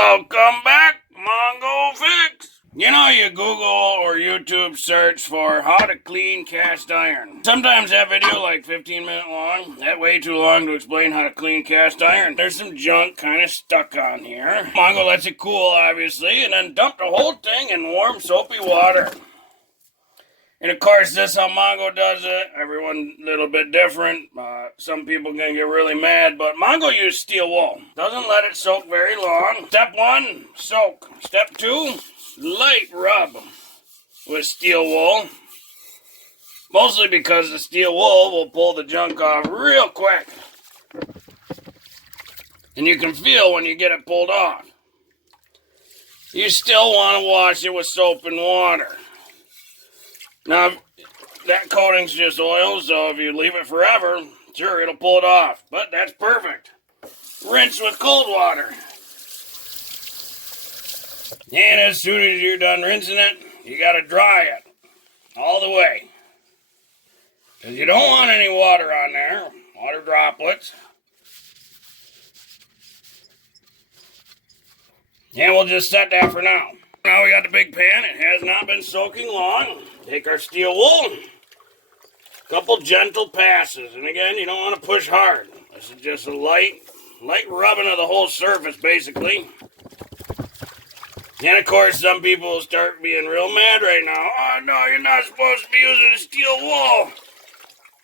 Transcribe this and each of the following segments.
Welcome back, Mongo Fix. You know, you Google or YouTube search for how to clean cast iron. Sometimes that video like 15-minute long. That's way too long to explain how to clean cast iron. There's some junk kind of stuck on here. Mongo lets it cool, obviously, and then dump the whole thing in warm, soapy water. And of course, this is how Mongo does it. Everyone a little bit different. Some people can get really mad, but Mongo uses steel wool. Doesn't let it soak very long. Step 1, soak. Step 2, light rub with steel wool. Mostly because the steel wool will pull the junk off real quick. And you can feel when you get it pulled off. You still want to wash it with soap and water. Now, that coating's just oil, so if you leave it forever, sure, it'll pull it off. But that's perfect. Rinse with cold water. And as soon as you're done rinsing it, you got to dry it all the way. Because you don't want any water on there, water droplets. And we'll just set that for now. Now we got the big pan. It has not been soaking long. Take our steel wool, couple gentle passes, and again, you don't want to push hard. This is just a light rubbing of the whole surface, basically. And of course, some people will start being real mad right now. Oh no, you're not supposed to be using a steel wool.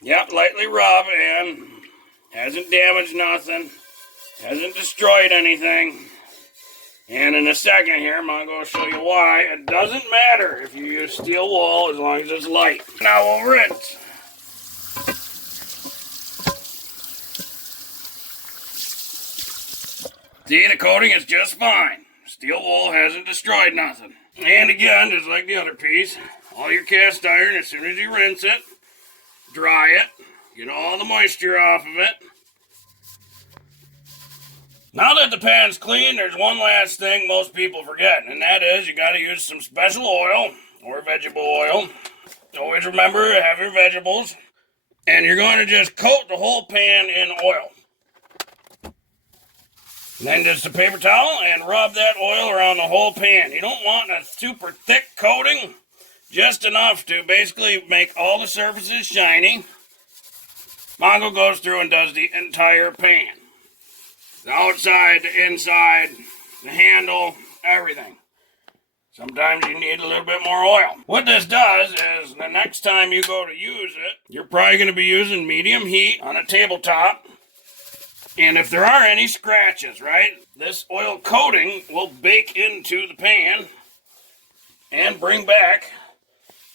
Yep, lightly rub, and hasn't damaged nothing, hasn't destroyed anything. And in a second here, I'm going to show you why. It doesn't matter if you use steel wool as long as it's light. Now we'll rinse. See, the coating is just fine. Steel wool hasn't destroyed nothing. And again, just like the other piece, all your cast iron, as soon as you rinse it, dry it, get all the moisture off of it. Now that the pan's clean, there's one last thing most people forget, and that is you got to use some special oil or vegetable oil. Always remember to have your vegetables, and you're going to just coat the whole pan in oil. And then just a paper towel and rub that oil around the whole pan. You don't want a super thick coating, just enough to basically make all the surfaces shiny. Mongo goes through and does the entire pan. The outside, the inside, the handle, everything. Sometimes you need a little bit more oil. What this does is the next time you go to use it, you're probably going to be using medium heat on a tabletop. And if there are any scratches, right, this oil coating will bake into the pan and bring back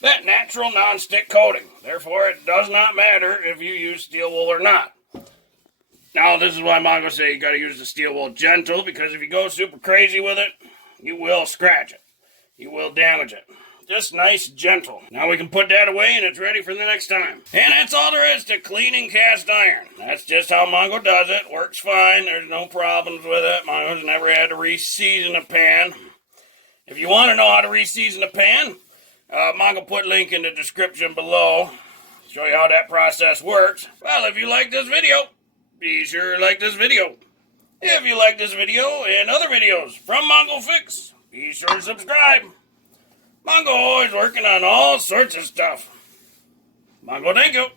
that natural nonstick coating. Therefore, it does not matter if you use steel wool or not. Now, this is why Mongo say you got to use the steel wool gentle, because if you go super crazy with it, you will scratch it. You will damage it. Just nice, gentle. Now we can put that away and it's ready for the next time. And that's all there is to cleaning cast iron. That's just how Mongo does it. Works fine. There's no problems with it. Mongo's never had to re-season a pan. If you want to know how to re-season a pan, Mongo put a link in the description below. Show you how that process works. Well, if you like this video, be sure to like this video. If you like this video and other videos from Mongo Fix, be sure to subscribe. Mongo always working on all sorts of stuff. Mongo, thank you.